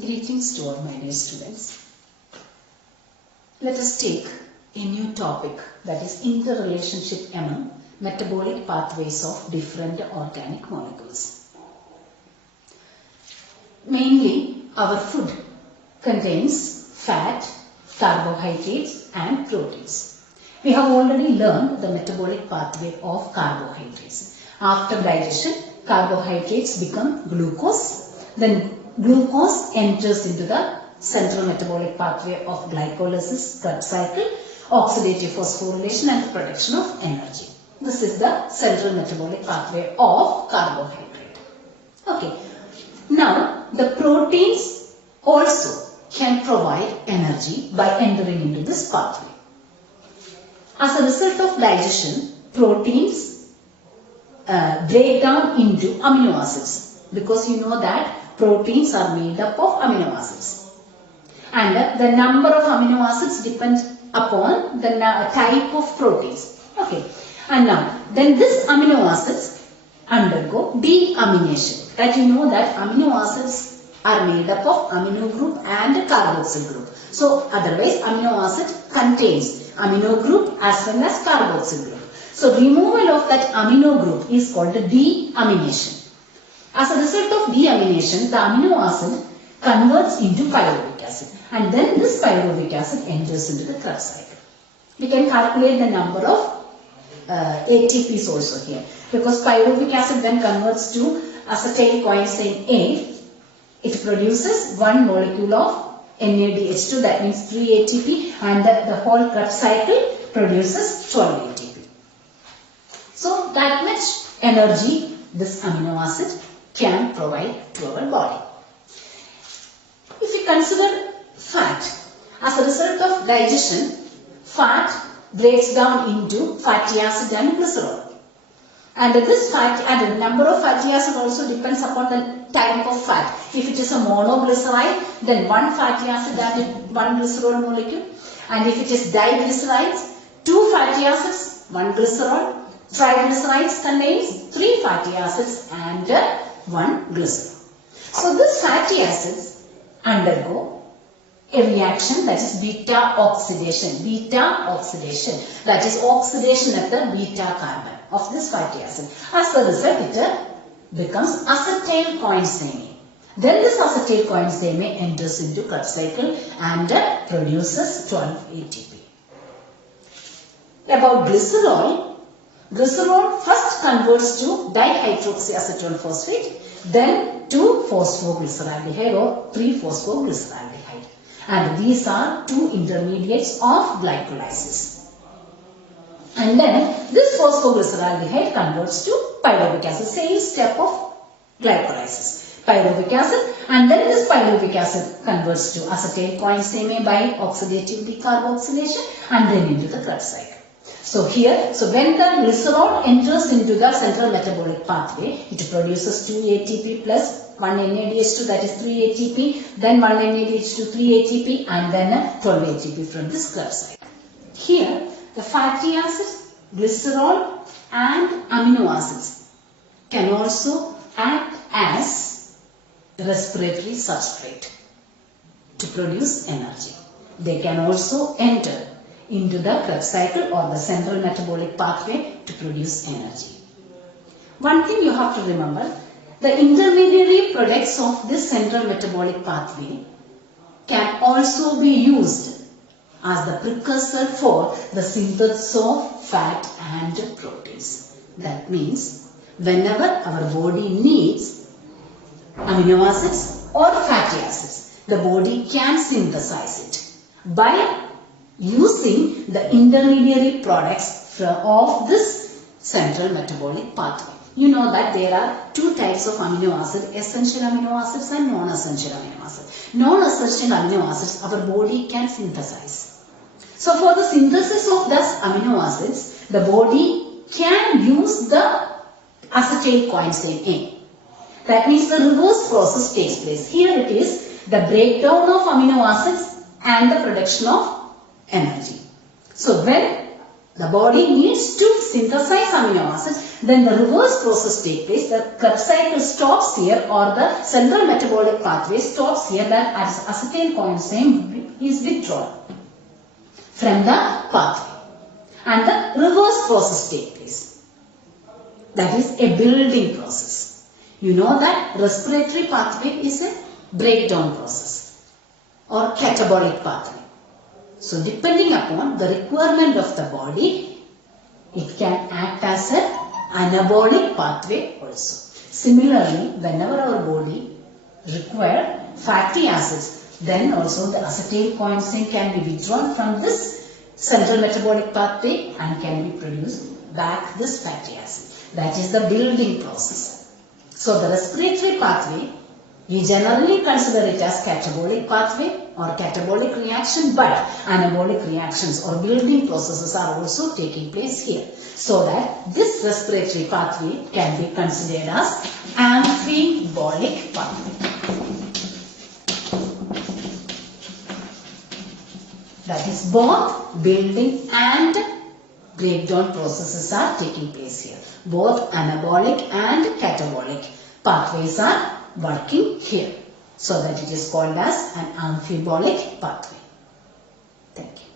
Greetings to all my dear students. Let us take a new topic, that is interrelationship among metabolic pathways of different organic molecules. Mainly our food contains fat, carbohydrates and proteins. We have already learned the metabolic pathway of carbohydrates. After digestion, carbohydrates become glucose, then glucose enters into the central metabolic pathway of glycolysis, Krebs cycle, oxidative phosphorylation and production of energy. This is the central metabolic pathway of carbohydrate. Okay. Now, the proteins also can provide energy by entering into this pathway. As a result of digestion, proteins break down into amino acids, because you know that proteins are made up of amino acids, and the number of amino acids depends upon the type of proteins. Okay, and now then this amino acids undergo deamination. That you know that amino acids are made up of amino group and carboxyl group. So otherwise amino acid contains amino group as well as carboxyl group. So removal of that amino group is called deamination. As a result of deamination, the amino acid converts into pyruvic acid, and then this pyruvic acid enters into the Krebs cycle. We can calculate the number of ATPs also here, because pyruvic acid then converts to acetyl coenzyme A. It produces one molecule of NADH2, that means 3 ATP, and the whole Krebs cycle produces 12 ATP. So that much energy this amino acid can provide to our body. If you consider fat, as a result of digestion, fat breaks down into fatty acid and glycerol. And this fat, and the number of fatty acid also depends upon the type of fat. If it is a monoglyceride, then one fatty acid and one glycerol molecule. And if it is diglycerides, two fatty acids, one glycerol. Triglycerides contains 3 fatty acids and 1 glycerol. So these fatty acids undergo a reaction, that is beta oxidation. Beta oxidation, that is oxidation at the beta carbon of this fatty acid. As a result, it becomes acetyl coenzyme A. Then this acetyl coenzyme A enters into Krebs cycle and produces 12 ATP. About glycerol, glycerol first converts to dihydroxyacetone phosphate, then to phosphoglyceraldehyde or 3-phosphoglyceraldehyde. And these are two intermediates of glycolysis. And then this phosphoglyceraldehyde converts to pyruvic acid, same step of glycolysis. Pyruvic acid, and then this pyruvic acid converts to acetyl coenzyme A by oxidative decarboxylation and then into the Krebs cycle. So here, when the glycerol enters into the central metabolic pathway, it produces 2 ATP plus 1 NADH2, that is 3 ATP, then 1 NADH2, 3 ATP, and then 12 ATP from this Krebs cycle. Here, the fatty acids, glycerol and amino acids can also act as respiratory substrate to produce energy. They can also enter into the Krebs cycle or the central metabolic pathway to produce energy. One thing you have to remember, the intermediary products of this central metabolic pathway can also be used as the precursor for the synthesis of fat and proteins. That means whenever our body needs amino acids or fatty acids, the body can synthesize it by using the intermediary products of this central metabolic pathway. You know that there are two types of amino acids, essential amino acids and non-essential amino acids. Non-essential amino acids our body can synthesize. So for the synthesis of those amino acids, the body can use the acetyl coenzyme A. That means the reverse process takes place. Here it is the breakdown of amino acids and the production of energy. So when the body needs to synthesize amino acids, then the reverse process takes place. The Krebs cycle stops here, or the central metabolic pathway stops here, that as acetylcholine is withdrawn from the pathway, and the reverse process takes place. That is a building process. You know that respiratory pathway is a breakdown process or catabolic pathway. So depending upon the requirement of the body, it can act as an anabolic pathway also. Similarly, whenever our body requires fatty acids, then also the acetylcholine can be withdrawn from this central metabolic pathway and can be produced back this fatty acid. That is the building process. So the respiratory pathway, we generally consider it as catabolic pathway or catabolic reaction, but anabolic reactions or building processes are also taking place here. So that this respiratory pathway can be considered as amphibolic pathway. That is, both building and breakdown processes are taking place here. Both anabolic and catabolic pathways are working here. So that it is called as an amphibolic pathway. Thank you.